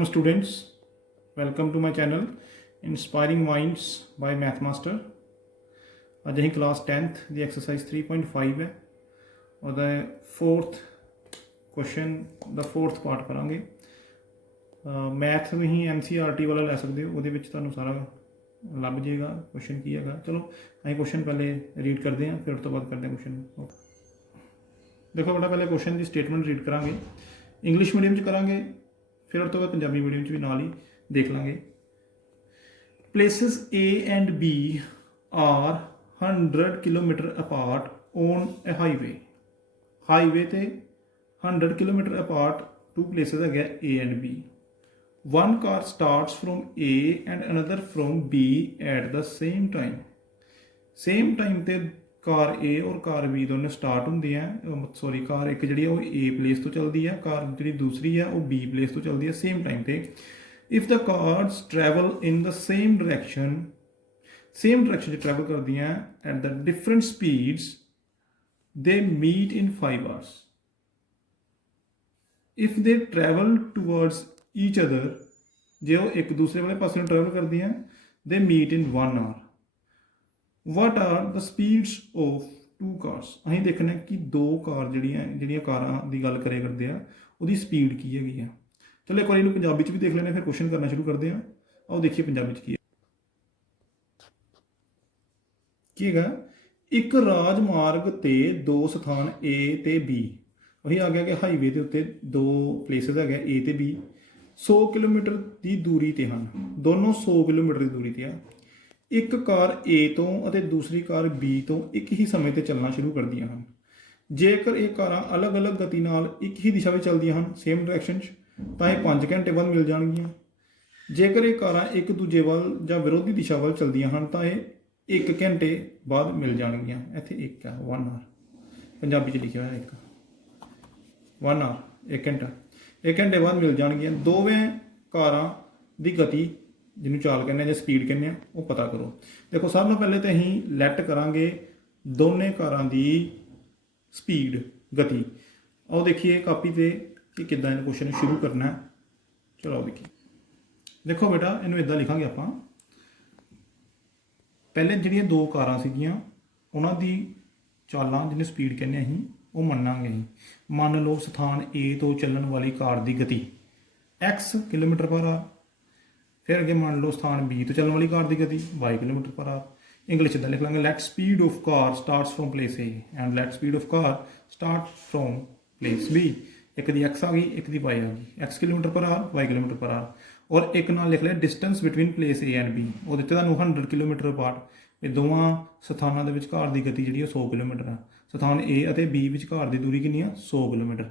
Welcome students, welcome to my channel Inspiring Minds by Math Master। ਅੱਜ ਅਸੀਂ class 10th ਦੀ exercise 3.5 ਹੈ ਉਹਦਾ fourth question ਦਾ fourth part ਕਰਾਂਗੇ। Math ਨੂੰ ਹੀ NCERT ਵਾਲਾ ਲੈ ਸਕਦੇ ਹੋ, ਉਹਦੇ ਵਿੱਚ ਤੁਹਾਨੂੰ ਸਾਰਾ ਲੱਭ ਜਾਏਗਾ ਕੁਐਸਚਨ ਕੀ ਹੈਗਾ। ਚਲੋ ਅਸੀਂ ਕੁਐਸਚਨ ਪਹਿਲੇ ਰੀਡ ਕਰਦੇ ਹਾਂ, ਫਿਰ ਉਸ ਤੋਂ ਬਾਅਦ ਕਰਦੇ ਹਾਂ ਕੁਐਸਚਨ। ਦੇਖੋ ਬੇਟਾ, ਪਹਿਲੇ ਕੁਐਸਚਨ ਦੀ ਸਟੇਟਮੈਂਟ ਰੀਡ ਕਰਾਂਗੇ, ਇੰਗਲਿਸ਼ ਮੀਡੀਅਮ 'ਚ ਕਰਾਂਗੇ, फिर उस तो बाद पंजाबी मीडियम भी नाल ही देख लाँगे। Places A and B are 100 kilometre apart on a highway. Highway ते 100 किलोमीटर अपार्ट टू प्लेसिस है A and B। One car starts from A and another from B at the same time। Same time ते car ए और car B दोनों start होंगे हैं। Sorry, car एक जी a place तो चलती है, कार जी दूसरी है वो बी प्लेस तो चलती है सेम टाइम पे। If the cars travel in the same direction travel कर दी हैं at the different speeds, they meet in 5 hours। If they travel towards each other, जो एक दूसरे वाले पास ट्रैवल कर दी हैं, they meet in 1 hour। What are the speeds of two cars. ਅਸੀਂ ਦੇਖਣਾ ਕਿ ਦੋ ਕਾਰ ਜਿਹੜੀਆਂ ਕਾਰਾਂ ਦੀ ਗੱਲ ਕਰੇ ਕਰਦੇ ਆ, ਉਹਦੀ ਸਪੀਡ ਕੀ ਹੈਗੀ ਆ। ਚਲੋ ਇੱਕ ਵਾਰੀ ਇਹਨੂੰ ਪੰਜਾਬੀ 'ਚ ਵੀ ਦੇਖ ਲੈਂਦੇ, ਫਿਰ ਕੁਐਸਚਨ ਕਰਨਾ ਸ਼ੁਰੂ ਕਰਦੇ ਆ। ਆਓ ਦੇਖੀਏ ਪੰਜਾਬੀ 'ਚ ਕੀ ਹੈਗਾ। ਇੱਕ ਰਾਜਮਾਰਗ ਤੇ ਦੋ ਸਥਾਨ A ਤੇ B। ਉਹੀ ਆ ਗਿਆ ਕਿ ਹਾਈਵੇ ਦੇ ਉੱਤੇ ਦੋ ਪਲੇਸਿਸ ਹੈਗੇ A ਤੇ B, 100 ਕਿਲੋਮੀਟਰ ਦੀ ਦੂਰੀ ਤੇ ਹਨ। ਦੋਨੋਂ 100 ਕਿਲੋਮੀਟਰ ਦੀ ਦੂਰੀ ਤੇ ਆ। ਇੱਕ ਕਾਰ A ਤੋਂ ਅਤੇ ਦੂਸਰੀ ਕਾਰ B ਤੋਂ ਇੱਕ ਹੀ ਸਮੇਂ ਤੇ ਚੱਲਣਾ ਸ਼ੁਰੂ ਕਰਦੀਆਂ ਹਨ। ਜੇਕਰ ਇਹ ਕਾਰਾਂ ਅਲੱਗ-ਅਲੱਗ ਗਤੀ ਨਾਲ ਇੱਕ ਹੀ ਦਿਸ਼ਾ ਵਿੱਚ ਚੱਲਦੀਆਂ ਹਨ, ਸੇਮ ਡਾਇਰੈਕਸ਼ਨ 'ਚ, ਤਾਂ ਇਹ 5 ਘੰਟੇ ਬਾਅਦ ਮਿਲ ਜਾਣਗੀਆਂ। ਜੇਕਰ ਇਹ ਕਾਰਾਂ ਇੱਕ ਦੂਜੇ ਵੱਲ ਜਾਂ ਵਿਰੋਧੀ ਦਿਸ਼ਾ ਵੱਲ ਚੱਲਦੀਆਂ ਹਨ ਤਾਂ ਇਹ 1 ਘੰਟੇ ਬਾਅਦ ਮਿਲ ਜਾਣਗੀਆਂ। ਇੱਥੇ ਇੱਕ ਹੈ 1 hour, ਪੰਜਾਬੀ 'ਚ ਲਿਖਿਆ ਹੋਇਆ ਇੱਕ 1 hour, 1 ਘੰਟਾ। 1 ਘੰਟੇ ਬਾਅਦ ਮਿਲ ਜਾਣਗੀਆਂ। ਦੋਵੇਂ ਕਾਰਾਂ ਦੀ ਗਤੀ, ਜਿਹਨੂੰ ਚਾਲ ਕਹਿੰਦੇ ਜਾਂ ਸਪੀਡ ਕਹਿੰਦੇ ਆ, ਉਹ ਪਤਾ ਕਰੋ। ਦੇਖੋ, ਸਭ ਤੋਂ ਪਹਿਲੇ ਤਾਂ ਅਸੀਂ ਲੈਟ ਕਰਾਂਗੇ ਦੋਨੇ ਕਾਰਾਂ ਦੀ ਸਪੀਡ, ਗਤੀ। ਆਓ ਦੇਖੀਏ ਕਾਪੀ 'ਤੇ ਕਿ ਕਿੱਦਾਂ ਇਹ ਕੁਐਸਚਨ ਸ਼ੁਰੂ ਕਰਨਾ। ਚਲੋ ਆਓ ਦੇਖੀਏ। ਦੇਖੋ ਬੇਟਾ, ਇਹਨੂੰ ਇੱਦਾਂ ਲਿਖਾਂਗੇ ਆਪਾਂ। ਪਹਿਲੇ ਜਿਹੜੀਆਂ ਦੋ ਕਾਰਾਂ ਸੀਗੀਆਂ ਉਹਨਾਂ ਦੀ ਚਾਲਾਂ, ਜਿਹਨੂੰ ਸਪੀਡ ਕਹਿੰਦੇ ਅਸੀਂ, ਉਹ ਮੰਨਾਂਗੇ ਅਸੀਂ। ਮੰਨ ਲਓ ਸਥਾਨ A ਤੋਂ ਚੱਲਣ ਵਾਲੀ ਕਾਰ ਦੀ ਗਤੀ x ਕਿਲੋਮੀਟਰ ਪਰ ਆਰ। फिर अगे मान लो स्थान B तो चलने वाली कार की गति y kilometre per hour. English इतना लिख लेंगे, let speed of car starts from place A and let speed of car start from place B। एक दी x आ गई, एक दी y आ गई, x kilometre per hour, y kilometre per hour. और एक नाल लिख लिया distance between place A and B। वो दिते तुहानूं 100 किलोमीटर अपार्ट। ये दोवां सथानां दे विचकार दी गति जिहड़ी 100 किलोमीटर है। सथान A ਅਤੇ B विचकार दी दूरी कितनी है? 100 किलोमीटर।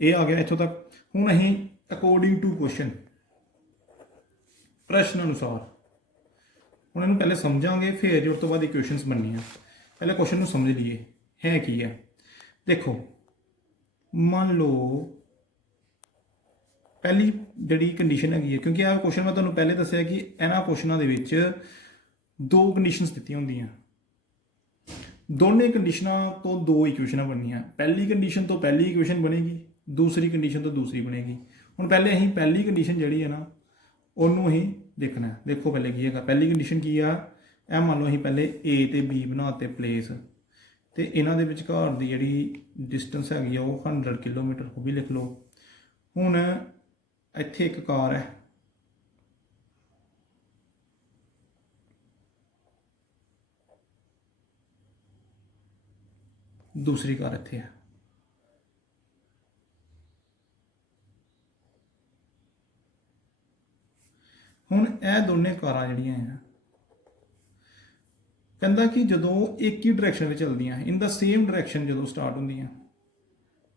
ये आ गया इत्थों तक। हुण असीं अकॉर्डिंग टू क्वेश्चन, प्रश्न अनुसार हम इन्हू पहले समझांगे, फिर जो उस तो बाद इक्वेशनस बननी है। पहले क्वेश्चन को समझ लीए है की है। देखो, मान लो पहली जी कंडीशन हैगी है, क्योंकि यह क्वेश्चन मैं तुम्हें पहले दसिया कि इन्होंने क्वेश्चनों के दो कंडीशनस दी होंगी। दोनों कंडीशनों तो दो इक्वेशन बननिया। पहली कंडीशन तो पहली इक्वेशन बनेगी, दूसरी कंडीशन तो दूसरी बनेगी। हुण पहले असीं पहली कंडीशन जी है ना ਉਹਨੂੰ ही देखना है। देखो पहले की है, पहली कंडीशन की आ, यह मान लो असीं पहले A ते B बनाते प्लेस, तो इन्हां दे विचकार दी जिहड़ी डिस्टेंस हैगी आ वो 100 किलोमीटर, वो भी लिख लो। हुण इत्थे एक कार है, दूसरी कार इत्थे है। ਹੁਣ ਇਹ ਦੋਨੇ ਕਾਰਾਂ ਜਿਹੜੀਆਂ ਆ, ਕਹਿੰਦਾ ਕਿ ਜਦੋਂ ਇੱਕ ਹੀ ਡਾਇਰੈਕਸ਼ਨ ਵਿੱਚ ਚੱਲਦੀਆਂ, ਇਨ ਦਾ ਸੇਮ ਡਾਇਰੈਕਸ਼ਨ ਜਦੋਂ ਸਟਾਰਟ ਹੁੰਦੀਆਂ,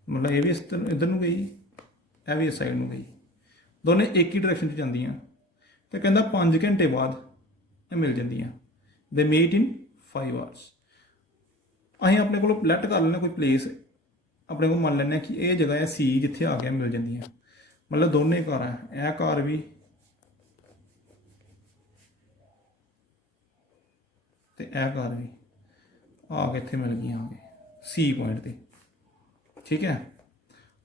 ਮਤਲਬ ਇਹ ਵੀ ਇੱਧਰ ਨੂੰ ਗਈ, ਇਹ ਵੀ ਇਸ ਸਾਈਡ ਨੂੰ ਗਈ, ਦੋਨੇ ਇੱਕ ਹੀ ਡਾਇਰੈਕਸ਼ਨ 'ਚ ਜਾਂਦੀਆਂ, ਤੇ ਕਹਿੰਦਾ 5 ਘੰਟੇ ਬਾਅਦ ਇਹ ਮਿਲ ਜਾਂਦੀਆਂ। ਦੇ ਮੇਟ ਇਨ 5 hours। ਅਸੀਂ ਆਪਣੇ ਕੋਲ ਲੈਟ ਕਰ ਲੈਂਦੇ ਕੋਈ ਪਲੇਸ, ਆਪਣੇ ਕੋਲ ਮੰਨ ਲੈਂਦੇ ਕਿ ਇਹ ਜਗ੍ਹਾ ਹੈ C, ਜਿੱਥੇ ਆ ਕੇ ਮਿਲ ਜਾਂਦੀਆਂ। ਮਤਲਬ ਦੋਨੇ ਕਾਰਾਂ, ਇਹ ਕਾਰ ਵੀ तो यह कार भी आ के इत्थे मिल गई, आ गए C पॉइंट पर। ठीक है,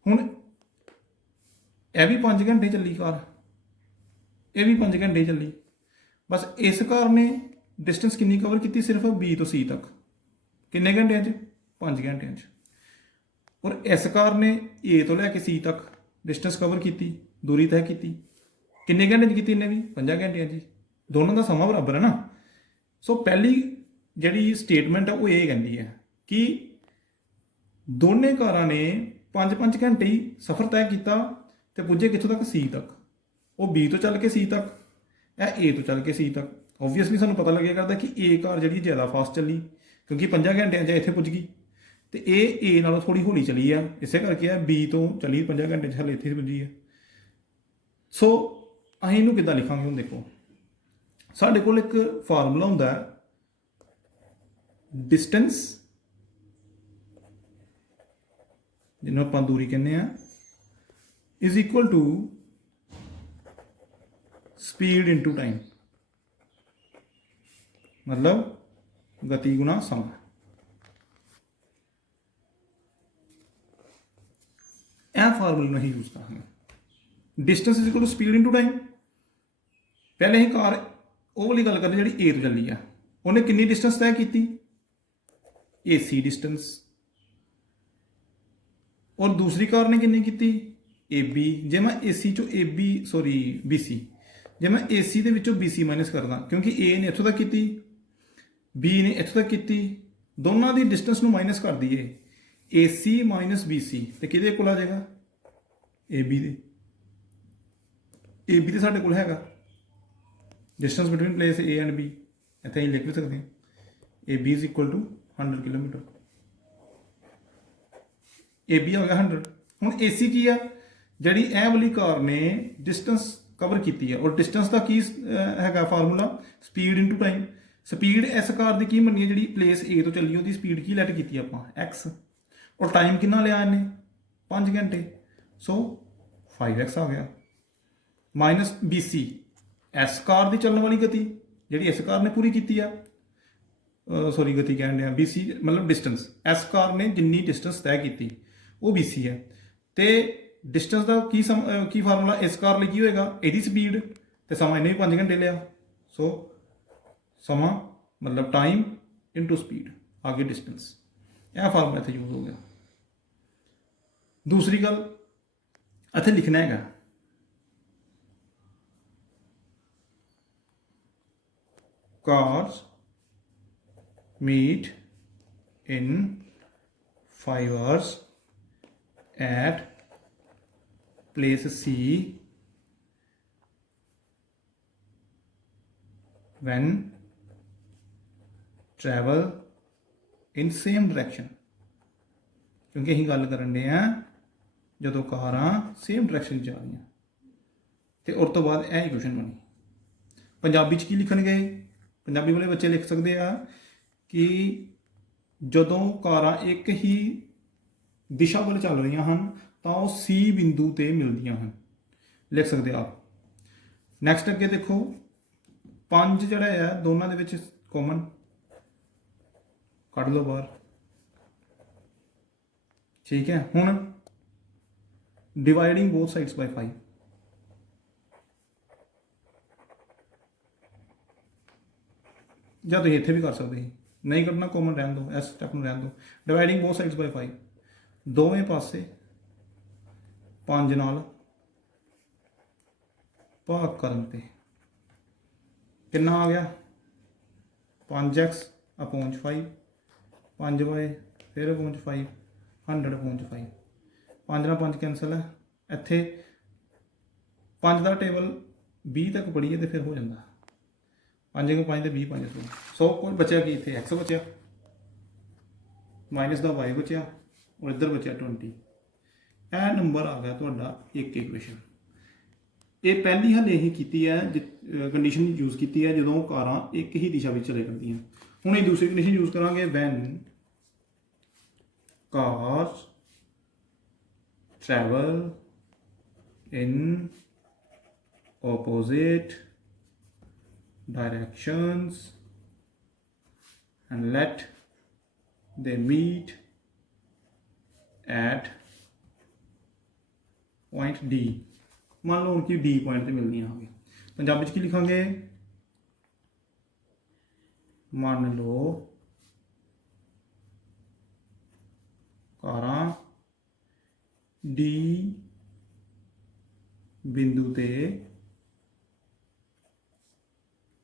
हुण यह भी 5 घंटे चली कार, ये भी 5 घंटे चली। बस इस कार ने डिस्टेंस कितनी कवर की, सिर्फ बी तो सी तक, किन्ने घंटे 5 घंटे। और इस कार ने ए तो लैके सी तक डिस्टेंस कवर की, दूरी तय की, किन्ने घंटे की, इन्हें भी 5 घंटे जी। दोनों का समा बराबर है ना। सो पहली जी स्टेटमेंट है वो ये कहती है कि दोनों कारां ने 5-5 घंटे ही सफ़र तय किया तो पुजे कितों तक, सी तक। वो बी तो चल के सी तक, ए तो चल के सी तक। ओबवियसली सूँ पता लगे करता कि ए कार जी ज़्यादा फास्ट चली क्योंकि 5 घंटे इतने पुज गई, तो ए नालों थोड़ी हौली चली है, इस करके बी तो चली 5 घंटे हले इतने पुजी है। सो अं इनू कि लिखांगे, हम देखो साढ़े को एक फार्मूला होंगे डिस्टेंस जिन्हों आप दूरी कहने is equal to speed into time, मतलब गति गुना समय। यह फार्मूले में ही यूज करेंगे। Distance is equal to speed into time. पहले ही कार वो वाली गल करते जी ए तो चली है, उन्हें कितनी डिस्टेंस तय की, ए सी डिस्टेंस। और दूसरी कार ने कितनी की, ए बी। जे मैं ए सी चो A B sorry B C, जे मैं ए सी के विचों बी सी माइनस करदा क्योंकि ए ने इतों तक की, बी ने इतों तक की, दोनों की डिस्टेंस में माइनस कर दीए, ए सी माइनस बी सी, तो कि को आ जाएगा A B they. A B तो साढ़े को हैगा distance between place A and B, इतने लिख भी सकते हैं A B is equal to 100 kilometre. A B हो गया 100। हुण ए सी की है जी ए वाली कार ने डिस्टेंस कवर की है, और डिस्टेंस का की है formula speed into time. Speed इस कार की की मनी है जी प्लेस ए तो चली, उसकी स्पीड की लैट की आप एक्स, और टाइम कितना लिया इन्हें 5 घंटे। सो 5x आ गया माइनस बी सी इस कार की चलने वाली गति जी इस कार ने पूरी की है, सॉरी गति कह रहे बी सी मतलब डिस्टेंस, इस कार ने जिन्नी डिस्टेंस तय की वो बी सी है। तो डिस्टेंस का की फार्मूला इस कार लिए की होएगा, यदी स्पीड तो समा इन्हें भी 5 घंटे लिया। सो समा मतलब टाइम इनटू स्पीड आगे डिस्टेंस, यह फार्मूला इतने यूज हो गया। दूसरी गल इतने लिखना है cars meet in 5 hours at place C when travel in same direction, क्योंकि अं गल कर जो कार सेम डायरैक्शन जा रही, तो उस तो बाद यह क्वेश्चन बनी। पंजाबी की लिखन गए, पंजाबी वाले बच्चे लिख सकते हैं कि जदों कारां एक ही दिशा वाल चल रही हैं तो वह सी बिंदु पर मिलदियां हैं, लिख सकते आप। नैक्सट अगे देखो 5 जड़ा है दोनों के कॉमन कट लो बाहर, ठीक है। हुण डिवाइडिंग बोथ साइड्स बाय 5, या तो इतने भी कर सकते, नहीं करना कॉमन रहन दो, इस स्टैप में रहन दो। डिवाइडिंग बोथ साइड्स बाय 5, दोवें पासे 5 नाल भाग करन ते कितना आ गया 5x अपॉन 5, 5y फिर अपॉन 5, 100 अपॉन 5, 5 ना 5 कैंसल है, इत्थे 5 का टेबल 20 तक पढ़ीए तो फिर हो जाता 5 को 5 तो 20 5 100 कोई बचा कि इतने एक्स बचा माइनस का वाई बचा और इधर बचा 20। यह नंबर आ गया तो एक इक्वेशन। ये पहली हले ही की है कंडीशन यूज़ की है जो कारां एक ही दिशा में चले करती हैं। हुण ये दूसरी कंडीशन यूज़ करांगे when cars travel in opposite directions and let they meet at point D। मान लो उनकी D पॉइंट से मिलनी है, पंजाबी च की लिखांगे, मान लो कारां डी बिंदु ते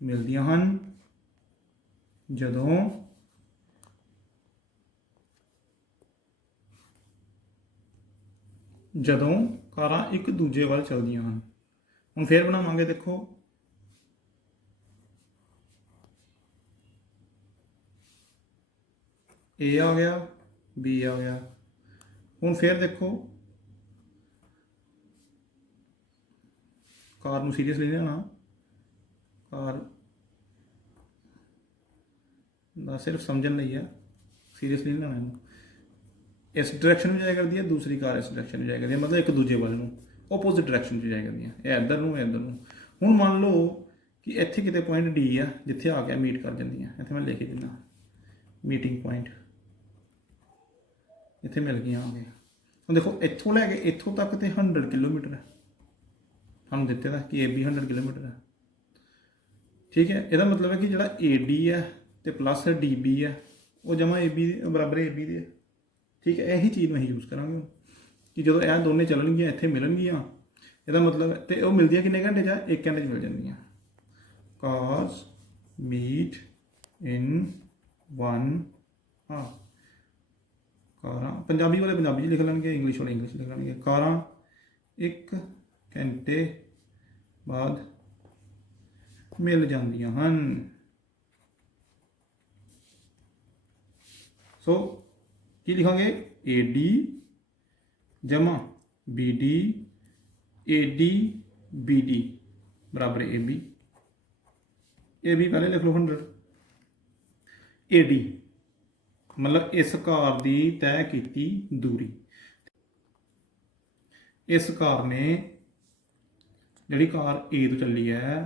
मिलदियां हन जदों कारां एक दूजे वाल चलदियां हन। हुण फिर बनावांगे, देखो ए आ गया, बी आ गया। हुण फिर देखो कार नूं सीरियसली लेना, कार दा सिर्फ समझण लई है, सीरियसली नहीं लेना इहनूं। इस डायरैक्शन में जाया करती है, दूसरी कार इस डायरैक्शन में जाया करती है, मतलब एक दूजे वाल नूं ओपोजिट डायरैक्शन में जाया करती है, ये इधर नूं इधर नूं। हुण मान लो कि इत्थे किते पॉइंट डी आ जिथे आके मीट कर जांदियां, इत्थे मैं लिख दिना मीटिंग पॉइंट, इत्थे मिल गई आके। हुण देखो इत्थों लैके इत्थों तक तो 100 किलोमीटर है, सानूं दित्ते दा कि ए बी 100 किलोमीटर है, ठीक है। ਇਹਦਾ मतलब है कि ਜਿਹੜਾ ए डी है तो प्लस डी बी है वो जमा ए बी बराबर ए बी दे, ठीक है। यही चीज़ मैं यूज़ करांगे कि जो यह दोनों चलनगियां इत्थे मिलनगियां, ਇਹਦਾ मतलब तो वह मिलदियां किन्ने घंटे च, 1 घंटे च मिल जांदियां। cars meet in 1 hour, कारां Punjabi वाले पंजाबी च लिख लेंगे, इंग्लिश वाले इंग्लिश लिख लेंगे। कारां 1 घंटे बाद मिल जांदियां हन। सो की लिखांगे, ए डी जमा B D, A D B D बराबर ए बी, ए बी पहले लिख लो 100। ए डी मतलब इस कार की तय की दूरी, इस कार ने जिहड़ी कार ए तो चली है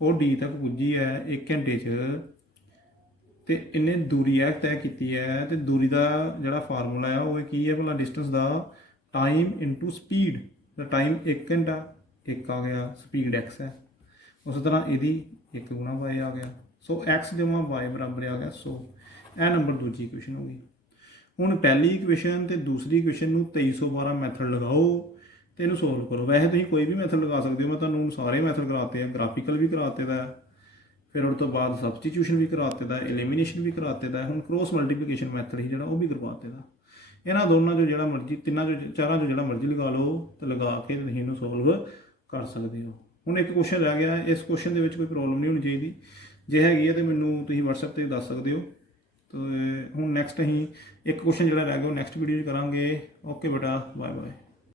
वो डी तक पुजी है 1 घंटे च, तो इन्हें दूरी है तय की है, तो दूरी का जोड़ा फार्मूला है वो की है भला, डिस्टेंस का टाइम इंटू स्पीड, तो टाइम 1 घंटा 1 आ गया, स्पीड एक्स है। उस तरह यदि 1 गुणा वाई आ गया, सो एक्स जमा वाई बराबर आ गया 100। यह नंबर दूजी इक्वेशन होगी। हुण पहली इक्वेशन तो दूसरी इक्वेशन में 2312 मैथड लगाओ तो इन्हू सोल्व करो। वैसे तुम कोई भी मैथड लगा सकते हो, मैं तुहानू सारे मैथड कराते हैं, ग्राफिकल भी कराते दा, फिर उस तो बाद सबस्टिट्यूशन भी कराते दा, एलिमिनेशन भी कराते दा, हुण क्रॉस मल्टीप्लिकेशन मैथड ही जिहड़ा वो भी करवाते दा। इन्हां दोनों जो जिहड़ा मर्जी, तिन्नां जो चारां जो जिहड़ा मर्जी लगा लो, तो लगा के तुसीं इहनूं सोल्व कर सकते हो। हुण एक क्वेश्चन रह गया, इस क्वेश्चन दे विच कोई प्रॉब्लम नहीं होनी चाहिए, जे हैगी है तो मैनूं तुसीं WhatsApp ते दस सकते हो। तो हुण नैक्सट असीं एक क्वेश्चन जिहड़ा रह गया वो नैक्सट वीडियो च करांगे। ओके बेटा, बाय बाय।